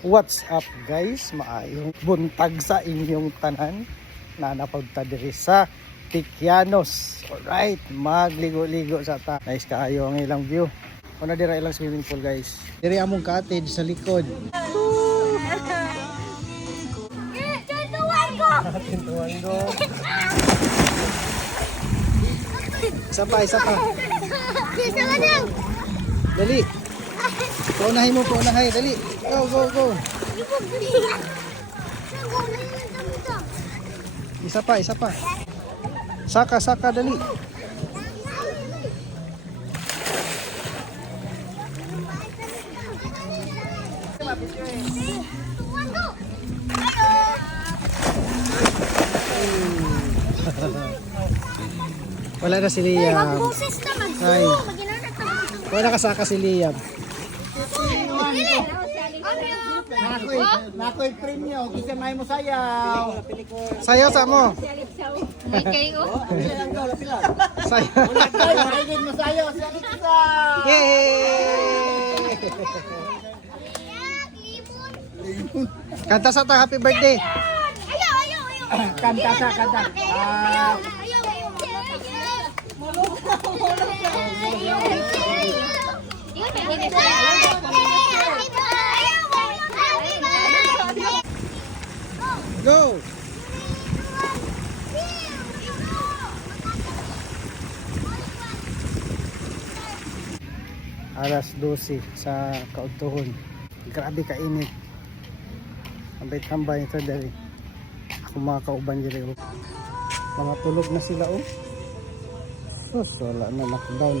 What's up guys? Maayong buntag sa inyong tanan na napunta diri sa Tikyanos. Alright, magligo-ligo sa ta. Nice kaayo ang ilang view. Kuna dira ilang swimming pool guys. Diri among cottage sa likod. Tintuan ko. Isa pa. Dali. Paunahin mo, dali. Go. Isa pa. Saka, dali. Wala na si Liam. Ay. Wala kasaka si Liam. Nakoy premyo, kisa may mo sayaw. Sayaw sa mo. May kayo. Sayaw. Nakoy mo sayaw, sakit sa. Yay! Kanta sa ta, happy birthday. Kanta. Go! Alas 12 sa Kaugtuhon. Grabe kainit. Ambay-tambay ito dali. Ako mga kauban diri. Mga tulog na sila oh. Sus, wala na lockdown.